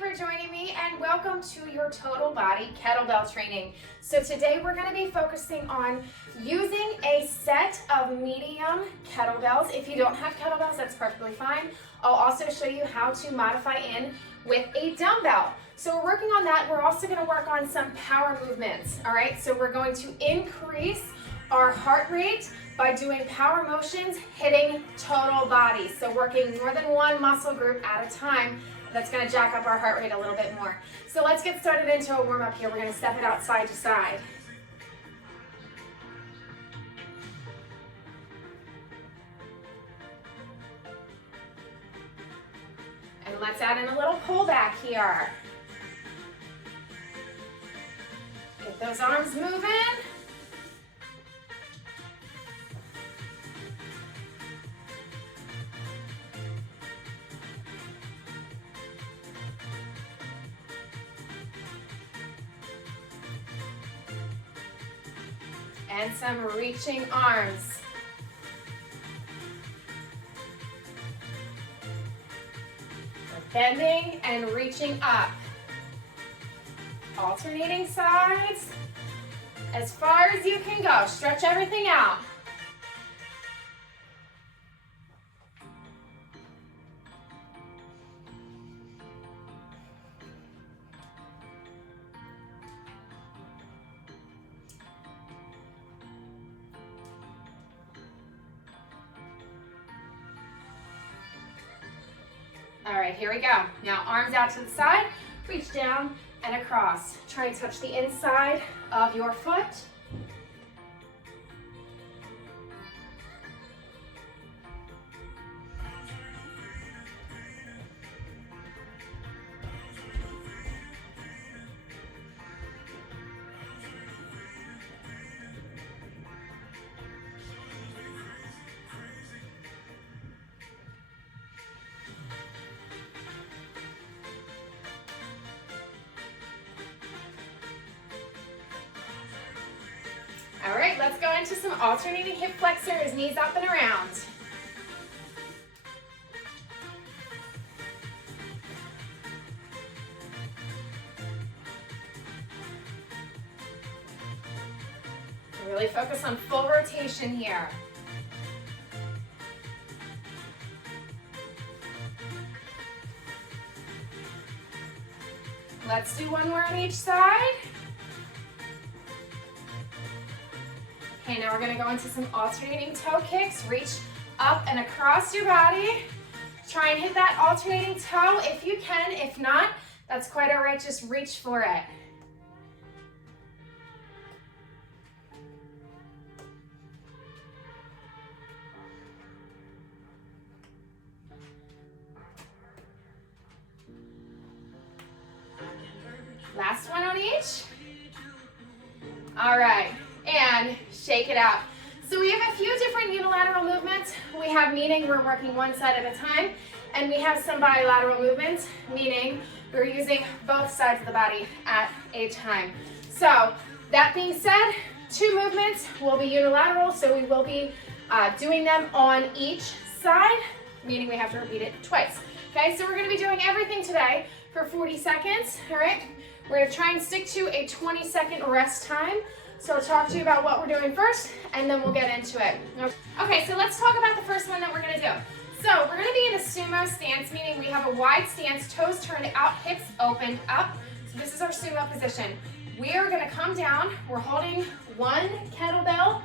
for joining me and welcome to your total body kettlebell training. So today we're going to be focusing on using a set of medium kettlebells. If you don't have kettlebells, that's perfectly fine. I'll also show you how to modify in with a dumbbell. So we're working on that. We're also going to work on some power movements. All right, so we're going to increase our heart rate by doing power motions, hitting total body. So working more than one muscle group at a time. That's going to jack up our heart rate a little bit more. So let's get started into a warm up here. We're going to step it out side to side. And let's add in a little pullback here. Get those arms moving. And some reaching arms. We're bending and reaching up. Alternating sides as far as you can go. Stretch everything out. All right, here we go. Now arms out to the side, reach down and across. Try and touch the inside of your foot. All right, let's go into some alternating hip flexors, knees up and around. Really focus on full rotation here. Let's do one more on each side. Okay, now we're going to go into some alternating toe kicks. Reach up and across your body. Try and hit that alternating toe if you can. If not, that's quite all right. Just reach for it. Last one on each. All right. And shake it out. So we have a few different unilateral movements. We have meaning we're working one side at a time, and we have some bilateral movements, meaning we're using both sides of the body at a time. So that being said, two movements will be unilateral, so we will be doing them on each side, meaning we have to repeat it twice. Okay, so we're going to be doing everything today for 40 seconds, all right? We're going to try and stick to a 20-second rest time. So I'll talk to you about what we're doing first, and then we'll get into it. Okay, so let's talk about the first one that we're gonna do. So we're gonna be in a sumo stance, meaning we have a wide stance, toes turned out, hips opened up. So this is our sumo position. We are gonna come down. We're holding one kettlebell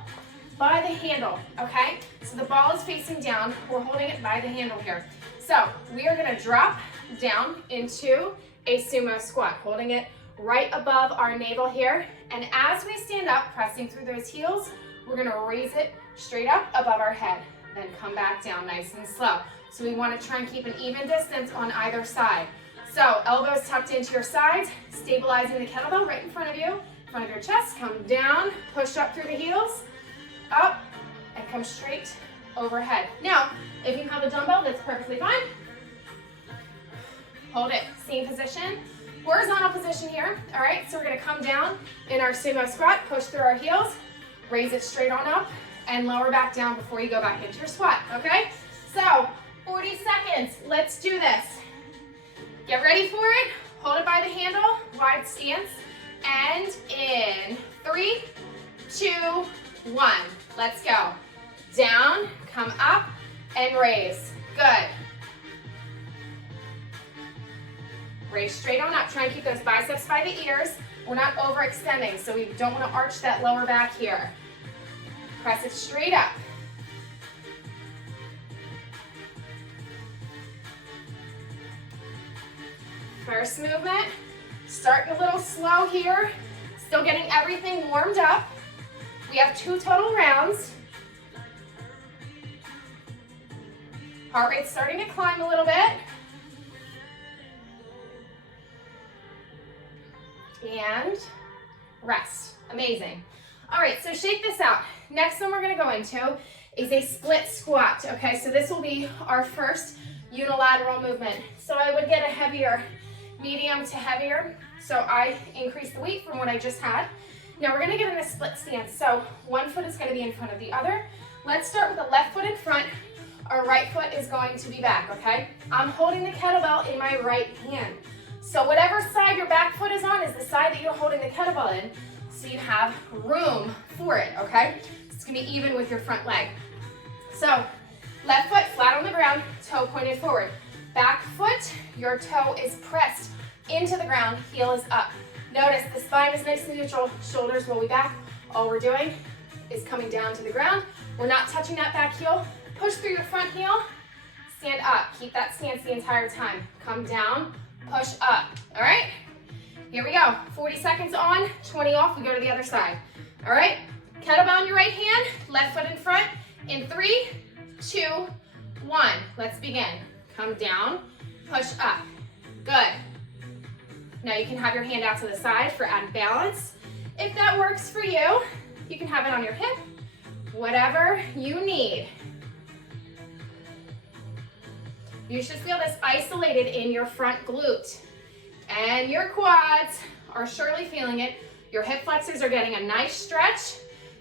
by the handle, okay? So the ball is facing down. We're holding it by the handle here. So we are gonna drop down into a sumo squat, holding it right above our navel here. And as we stand up, pressing through those heels, we're gonna raise it straight up above our head, then come back down nice and slow. So we wanna try and keep an even distance on either side. So elbows tucked into your sides, stabilizing the kettlebell right in front of you, in front of your chest, come down, push up through the heels, up, and come straight overhead. Now, if you have a dumbbell, that's perfectly fine. Hold it, same position. Horizontal position here, all right? So we're gonna come down in our sumo squat, push through our heels, raise it straight on up, and lower back down before you go back into your squat, okay? So, 40 seconds, let's do this. Get ready for it. Hold it by the handle, wide stance, and in 3, 2, 1. Let's go. Down, come up, and raise. Good. Raise straight on up. Try and keep those biceps by the ears. We're not overextending, so we don't want to arch that lower back here. Press it straight up. First movement, starting a little slow here. Still getting everything warmed up. We have 2 total rounds. Heart rate's starting to climb a little bit. And rest. Amazing. All right, so shake this out. Next one we're gonna go into is a split squat, okay? So this will be our first unilateral movement. So I would get a heavier, medium to heavier. So I increase the weight from what I just had. Now we're gonna get in a split stance. So one foot is gonna be in front of the other. Let's start with the left foot in front. Our right foot is going to be back, okay? I'm holding the kettlebell in my right hand. So whatever side your back foot is on is the side that you're holding the kettlebell in, so you have room for it, okay? It's gonna be even with your front leg. So left foot flat on the ground, toe pointed forward. Back foot, your toe is pressed into the ground, heel is up. Notice the spine is nice and neutral, shoulders will be back. All we're doing is coming down to the ground. We're not touching that back heel. Push through your front heel, stand up. Keep that stance the entire time. Come down, push up, all right? Here we go, 40 seconds on, 20 off, we go to the other side. All right, kettlebell in your right hand, left foot in front, in 3, 2, 1. Let's begin. Come down, push up, good. Now you can have your hand out to the side for added balance. If that works for you, you can have it on your hip, whatever you need. You should feel this isolated in your front glute. And your quads are surely feeling it. Your hip flexors are getting a nice stretch.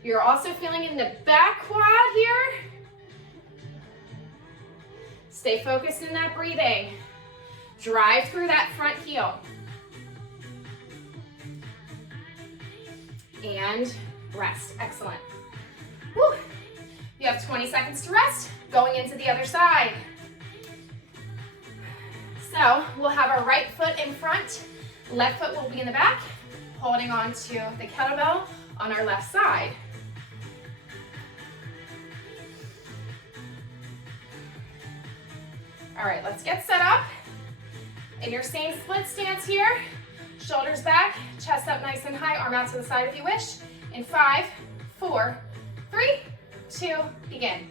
You're also feeling in the back quad here. Stay focused in that breathing. Drive through that front heel. And rest. Excellent. Whew. You have 20 seconds to rest. Going into the other side. So we'll have our right foot in front, left foot will be in the back, holding on to the kettlebell on our left side. All right, let's get set up. In your same split stance here, shoulders back, chest up nice and high, arm out to the side if you wish. In 5, 4, 3, 2, begin.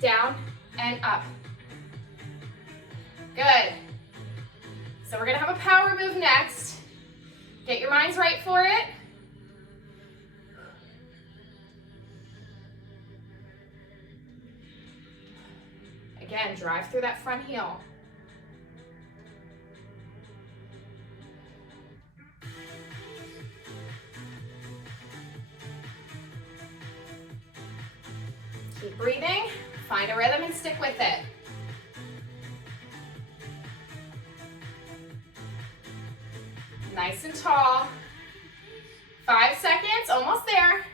Down and up. Good. So we're gonna have a power move next. Get your minds right for it. Again, drive through that front heel. Keep breathing, find a rhythm and stick with it. Nice and tall. 5 seconds, almost there.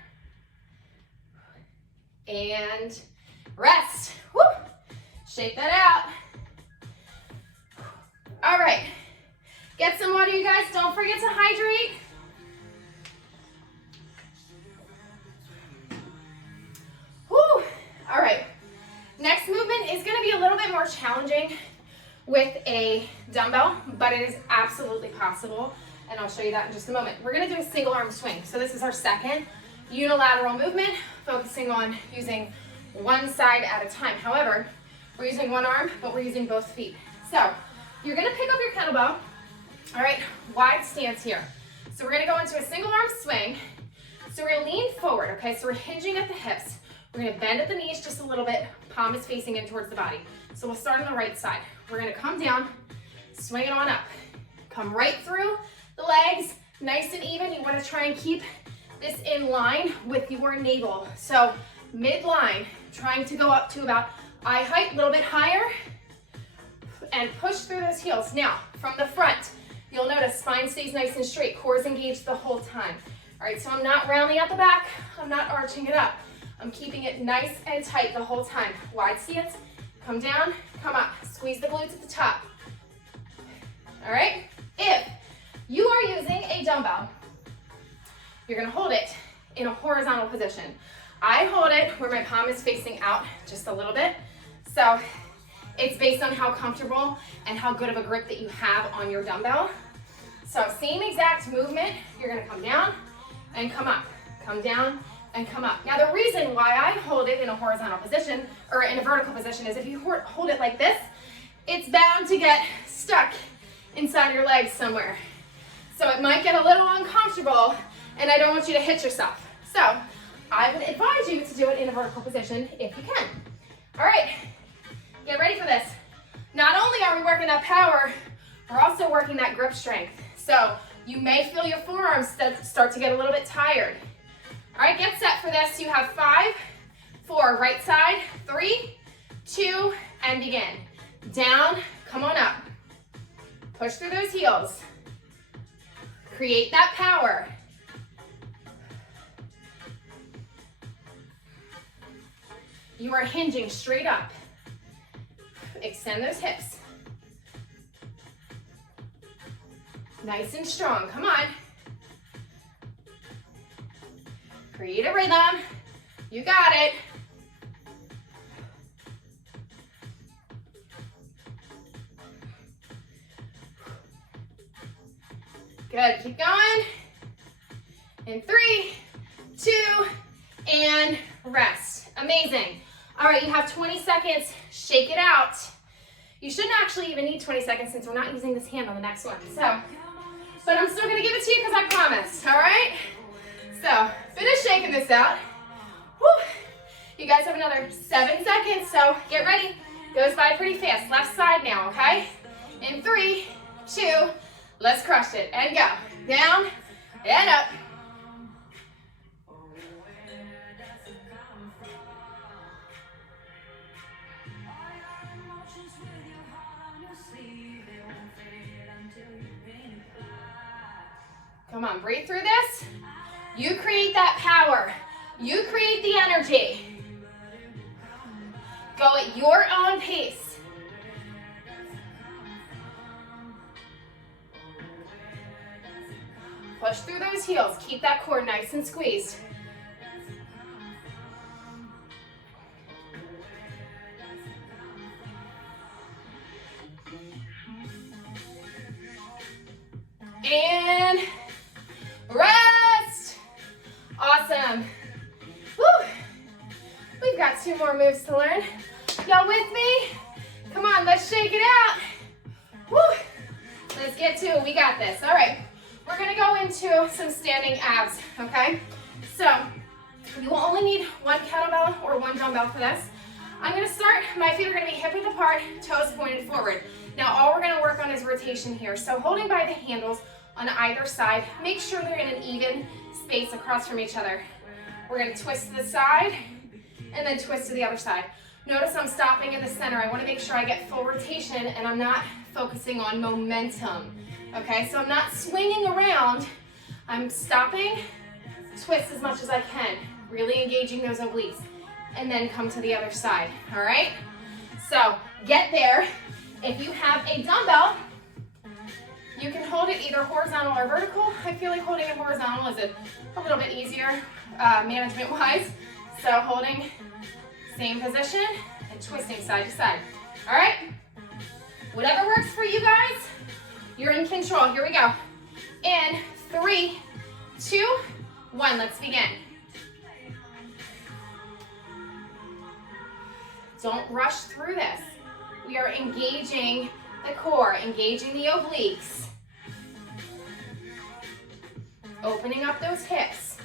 And rest. Woo. Shake that out. All right. Get some water, you guys. Don't forget to hydrate. Woo. All right. Next movement is going to be a little bit more challenging with a dumbbell, but it is absolutely possible. And I'll show you that in just a moment. We're gonna do a single arm swing. So this is our second unilateral movement, focusing on using one side at a time. However, we're using one arm, but we're using both feet. So you're gonna pick up your kettlebell, all right, wide stance here. So we're gonna go into a single arm swing. So we're gonna lean forward, okay? So we're hinging at the hips. We're gonna bend at the knees just a little bit, palm is facing in towards the body. So we'll start on the right side. We're gonna come down, swing it on up. Come right through the legs, nice and even. You wanna try and keep this in line with your navel. So midline, trying to go up to about eye height, a little bit higher, and push through those heels. Now, from the front, You'll notice spine stays nice and straight, core is engaged the whole time. All right, so I'm not rounding out the back, I'm not arching it up. I'm keeping it nice and tight the whole time. Wide stance, come down, come up. Squeeze the glutes at the top. All right, if you are using a dumbbell, you're gonna hold it in a horizontal position. I hold it where my palm is facing out just a little bit. So it's based on how comfortable and how good of a grip that you have on your dumbbell. So same exact movement, you're gonna come down and come up, come down and come up. Now the reason why I hold it in a horizontal position or in a vertical position is if you hold it like this, it's bound to get stuck inside your legs somewhere. So it might get a little uncomfortable and I don't want you to hit yourself. So I would advise you to do it in a vertical position if you can. All right, get ready for this. Not only are we working that power, we're also working that grip strength. So you may feel your forearms start to get a little bit tired. All right, get set for this. You have 5, 4, right side, 3, 2, and begin. Down, come on up. Push through those heels. Create that power. You are hinging straight up. Extend those hips. Nice and strong, come on. Create a rhythm. You got it. Good, keep going. In 3, 2, and rest. Amazing. All right, you have 20 seconds. Shake it out. You shouldn't actually even need 20 seconds since we're not using this hand on the next one. So, but I'm still gonna give it to you because I promised, all right? So, finish shaking this out. Whew. You guys have another 7 seconds, so get ready. Goes by pretty fast. Left side now, okay? In 3, 2, let's crush it, and go. Down, and up. Come on, breathe through this. You create that power. You create the energy. Go at your own pace. Push through those heels. Keep that core nice and squeezed. And rest. Awesome. Woo. We've got 2 more moves to learn. Y'all with me? Come on, let's shake it out. Woo. Let's get to it. We got this. All right. We're going to go into some standing abs, okay? So you will only need 1 kettlebell or 1 dumbbell for this. I'm going to start. My feet are going to be hip width apart, toes pointed forward. Now all we're going to work on is rotation here. So holding by the handles on either side, make sure they're in an even space across from each other. We're going to twist to the side and then twist to the other side. Notice I'm stopping in the center. I want to make sure I get full rotation and I'm not focusing on momentum. Okay, so I'm not swinging around. I'm stopping, twist as much as I can, really engaging those obliques, and then come to the other side, all right? So get there. If you have a dumbbell, you can hold it either horizontal or vertical. I feel like holding it horizontal is a little bit easier management-wise. So holding same position and twisting side to side. All right? Whatever works for you guys, you're in control. Here we go. In 3, 2, 1, let's begin. Don't rush through this. We are engaging the core, engaging the obliques. Opening up those hips.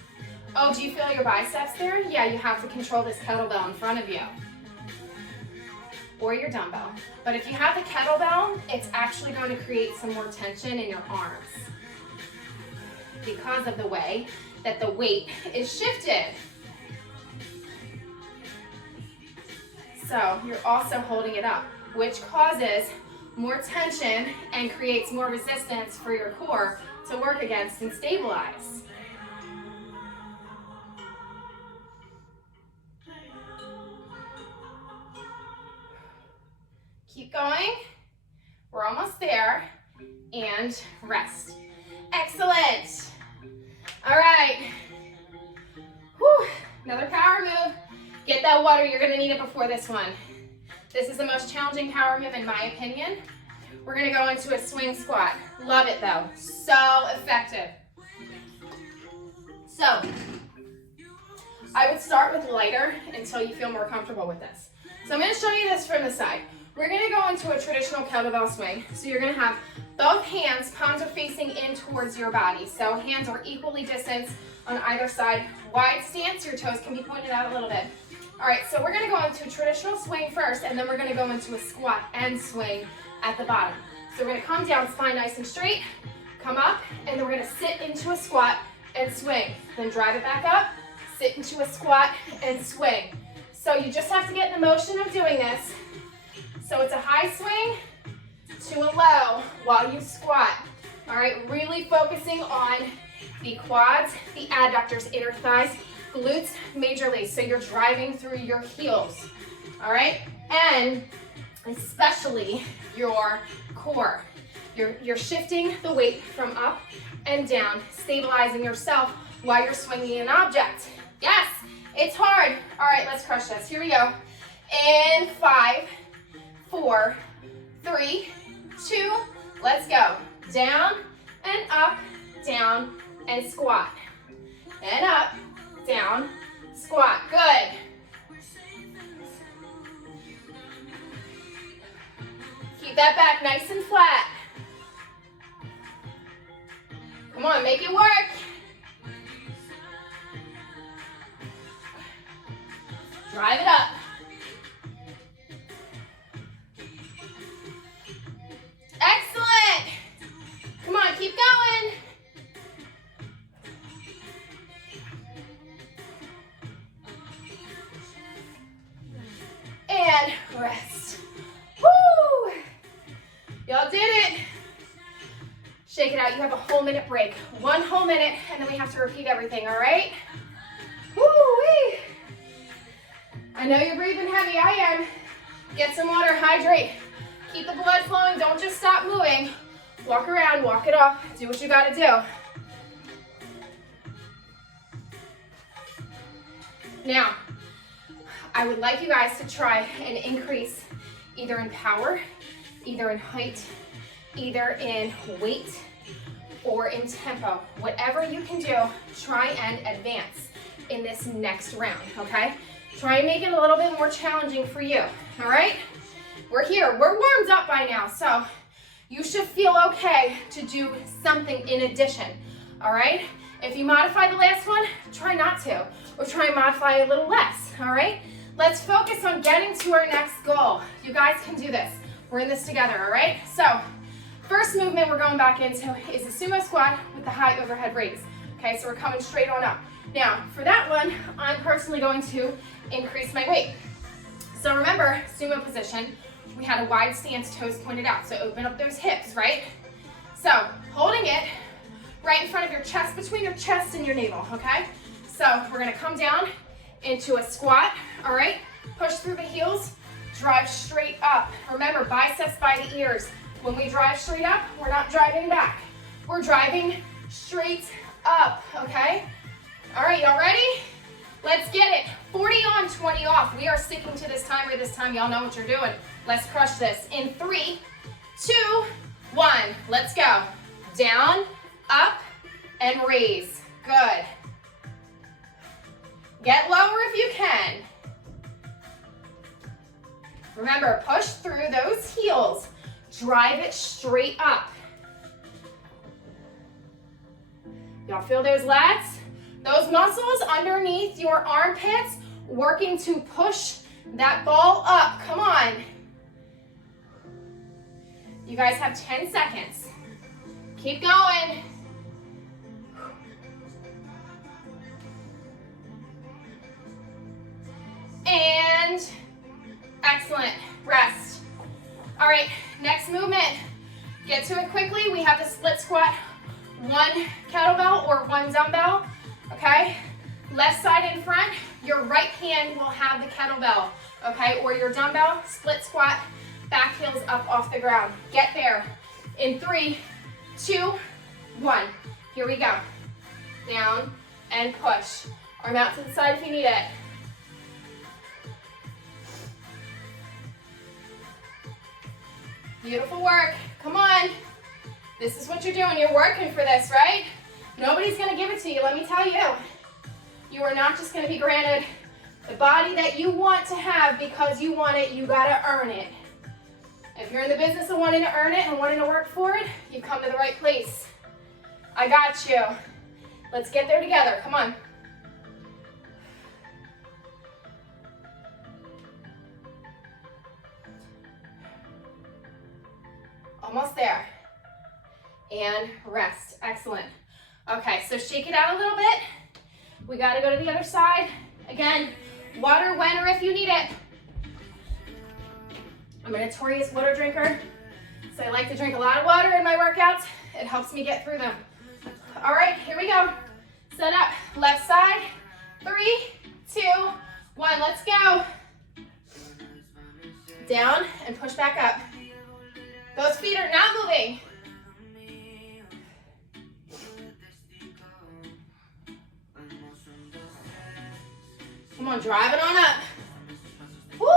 Oh, do you feel your biceps there? Yeah, you have to control this kettlebell in front of you. Or your dumbbell. But if you have the kettlebell, it's actually going to create some more tension in your arms because of the way that the weight is shifted. So you're also holding it up, which causes more tension and creates more resistance for your core to work against and stabilize. Keep going. We're almost there. And rest. Excellent. All right. Whew. Another power move. Get that water. You're going to need it before this one. This is the most challenging power move in my opinion. We're going to go into a swing squat. Love it though. So effective. So, I would start with lighter until you feel more comfortable with this. So I'm going to show you this from the side. We're going to go into a traditional kettlebell swing. So you're going to have both hands, palms are facing in towards your body. So hands are equally distanced on either side. Wide stance, your toes can be pointed out a little bit. All right, so we're going to go into a traditional swing first, and then we're going to go into a squat and swing at the bottom. So we're going to come down, spine nice and straight, come up, and then we're going to sit into a squat and swing. Then drive it back up, sit into a squat and swing. So you just have to get in the motion of doing this. So it's a high swing to a low while you squat. All right, really focusing on the quads, the adductors, inner thighs, glutes majorly. So you're driving through your heels. All right, and especially your core. You're shifting the weight from up and down, stabilizing yourself while you're swinging an object. Yes, it's hard. All right, let's crush this. Here we go. In 5, 4, 3, 2, let's go. Down and up, down and squat. And up, down, squat. Good. Keep that back nice and flat. Come on, make it work. Drive it up. Excellent. Come on, keep going. And rest. Woo! Y'all did it. Shake it out. You have a whole minute break. 1 whole minute, and then we have to repeat everything, all right? Woo-wee. I know you're breathing heavy. I am. Get some water, hydrate. Keep the blood flowing. Don't just stop moving. Walk around, walk it off. Do what you gotta do. Now, I would like you guys to try and increase either in power, either in height, either in weight, or in tempo. Whatever you can do, try and advance in this next round, okay? Try and make it a little bit more challenging for you, all right? We're here, we're warmed up by now, so you should feel okay to do something in addition, all right? If you modify the last one, try not to, or try and modify a little less, all right? Let's focus on getting to our next goal. You guys can do this. We're in this together, all right? So, first movement we're going back into is a sumo squat with the high overhead raise. Okay, so we're coming straight on up. Now, for that one, I'm personally going to increase my weight. So remember, sumo position, we had a wide stance, toes pointed out. So open up those hips, right? So holding it right in front of your chest, between your chest and your navel, okay? So we're gonna come down into a squat, all right? Push through the heels, drive straight up. Remember, biceps by the ears. When we drive straight up, we're not driving back. We're driving straight up, okay? All right, y'all ready? Let's get it. 40 on, 20 off. We are sticking to this timer this time. Y'all know what you're doing. Let's crush this. In 3, 2, 1. Let's go. Down, up, and raise. Good. Get lower if you can. Remember, push through those heels. Drive it straight up. Y'all feel those lats? Those muscles underneath your armpits working to push that ball up. Come on. You guys have 10 seconds. Keep going. And excellent. Rest. All right, next movement. Get to it quickly. We have the split squat, 1 kettlebell or 1 dumbbell, okay? Left side in front, your right hand will have the kettlebell, okay? Or your dumbbell, split squat, back heels up off the ground. Get there in 3, 2, 1. Here we go. Down and push. Arm out to the side if you need it. Beautiful work. Come on. This is what you're doing. You're working for this, right? Nobody's going to give it to you, let me tell you. You are not just going to be granted the body that you want to have because you want it. You got to earn it. If you're in the business of wanting to earn it and wanting to work for it, you've come to the right place. I got you. Let's get there together. Come on. Almost there. And rest. Excellent. Okay, so shake it out a little bit. We got to go to the other side. Again, water when or if you need it. I'm a notorious water drinker, so I like to drink a lot of water in my workouts. It helps me get through them. All right, here we go. Set up. Left side. 3, 2, 1. Let's go. Down and push back up. Those feet are not moving. Come on, drive it on up. Woo!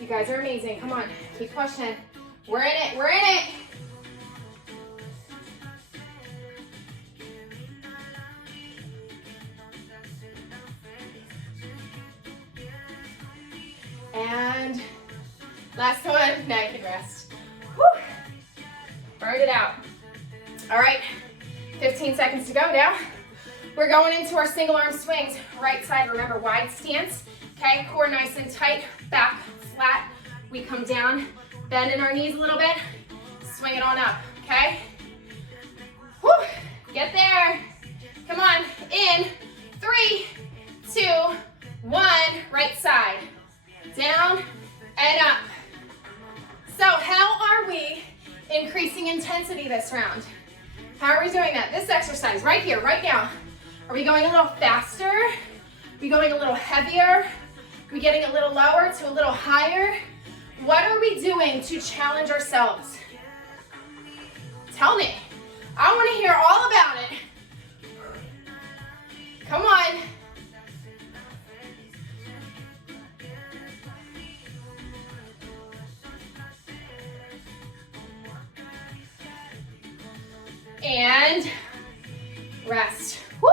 You guys are amazing. Come on, keep pushing. We're in it, we're in it. And last one, now you can rest. Woo. Burned it out. All right, 15 seconds to go now. We're going into our single arm swings. Right side, remember, wide stance. Okay, core nice and tight, back flat. We come down, bend in our knees a little bit, swing it on up, okay? Woo. Get there. Come on, in 3, 2, 1, right side. Down and up. So how are we increasing intensity this round? How are we doing that? This exercise right here, right now. Are we going a little faster? Are we going a little heavier? Are we getting a little lower to a little higher? What are we doing to challenge ourselves? Tell me. I want to hear all about it. Come on. And rest. Woo!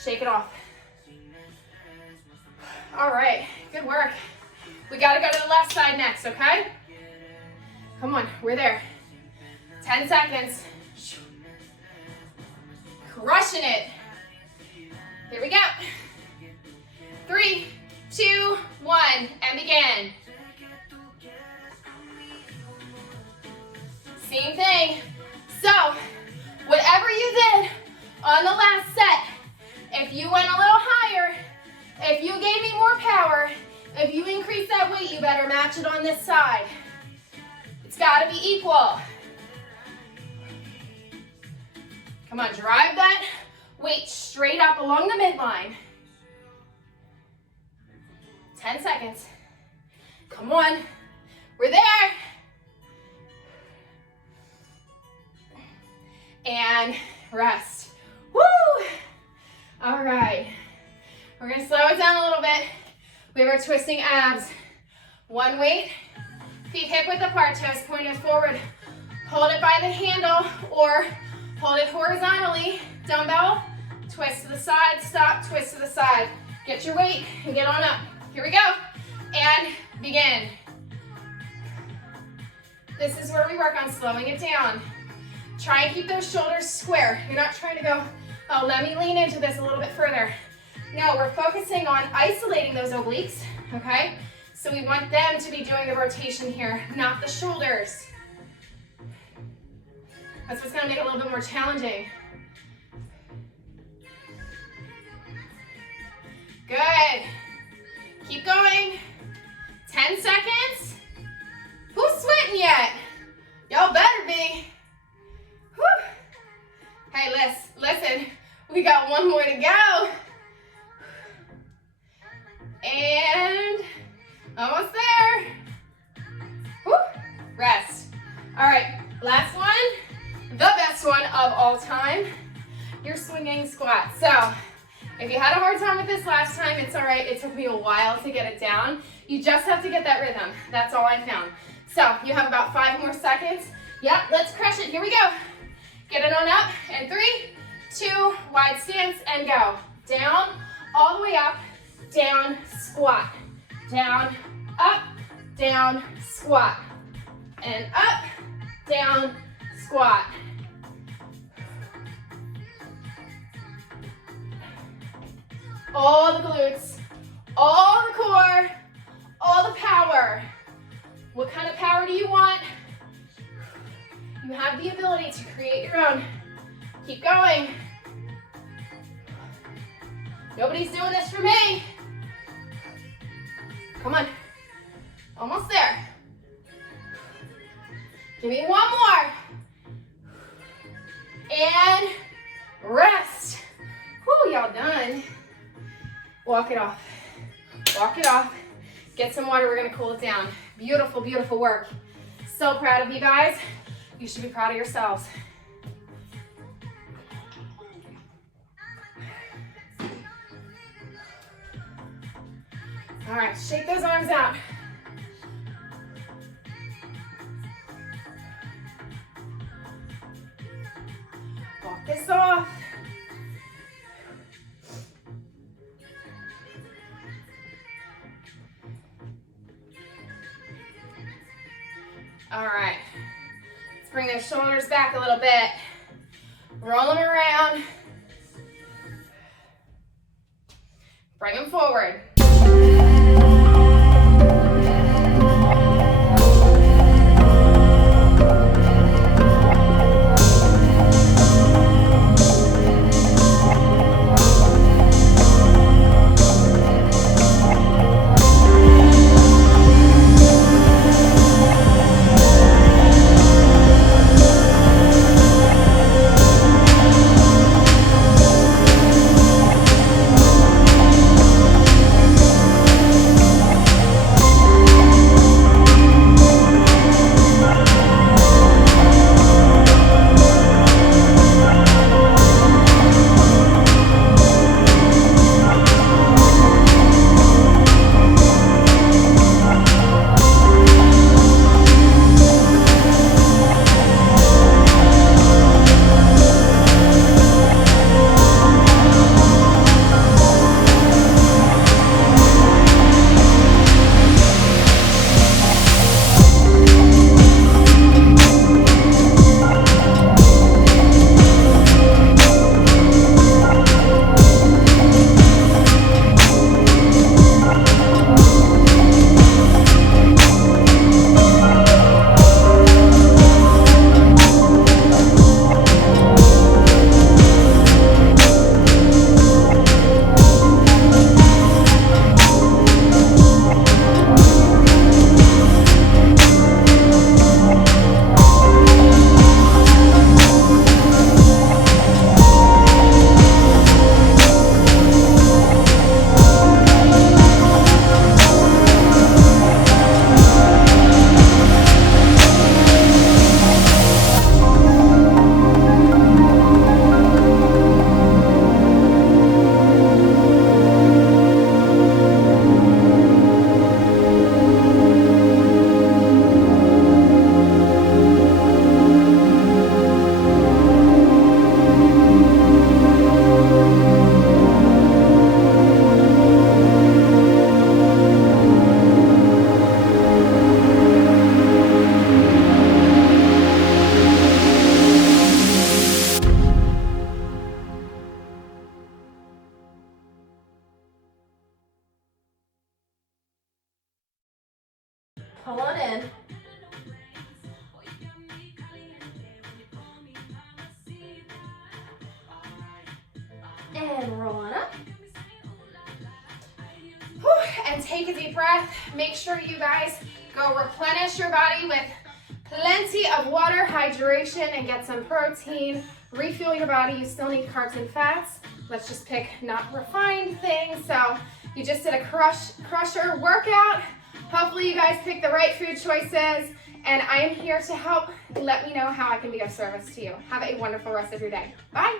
Shake it off. All right, good work. We gotta go to the left side next, okay? Come on, we're there. 10 seconds. Crushing it. Here we go. 3, 2, 1, and begin. Same thing. So, whatever you did on the last set, if you went a little higher, if you gave me more power, if you increase that weight, you better match it on this side. It's got to be equal. Come on, drive that weight straight up along the midline. 10 seconds. Come on, we're there. And rest. Woo! All right. We're going to slow it down a little bit. We have our twisting abs. One weight, feet hip width apart, toes pointed forward. Hold it by the handle or hold it horizontally. Dumbbell, twist to the side, stop, twist to the side. Get your weight and get on up. Here we go. And begin. This is where we work on slowing it down. Try and keep those shoulders square. You're not trying to go, oh, let me lean into this a little bit further. No, we're focusing on isolating those obliques, okay? So we want them to be doing the rotation here, not the shoulders. That's what's gonna make it a little bit more challenging. Good. Keep going. 10 seconds. Who's sweating yet? Y'all better be. Whew. Hey, listen. We got one more to go. And almost there. Whew. Rest. All right, last one. The best one of all time. Your swinging squat. So, if you had a hard time with this last time, it's all right. It took me a while to get it down. You just have to get that rhythm. That's all I found. So you have about 5 more seconds. Yep, let's crush it. Here we go. Get it on up. And 3, 2, wide stance, and go. Down, all the way up, down, squat. Down, up, down, squat. And up, down, squat. All the glutes, all the core, all the power. What kind of power do you want? You have the ability to create your own. Keep going. Nobody's doing this for me. Come on. Almost there. Give me one more. And rest. Whew, y'all done. Walk it off. Walk it off. Get some water. We're going to cool it down. Beautiful, beautiful work. So proud of you guys. You should be proud of yourselves. All right, shake those arms out. Walk this off. All right, let's bring those shoulders back a little bit. Roll them around. Bring them forward. And roll on up. Whew, and take a deep breath. Make sure you guys go replenish your body with plenty of water, hydration, and get some protein. Refuel your body. You still need carbs and fats. Let's just pick not refined things. So you just did a crusher workout. Hopefully you guys picked the right food choices, and I am here to help. Let me know how I can be of service to you. Have a wonderful rest of your day. Bye.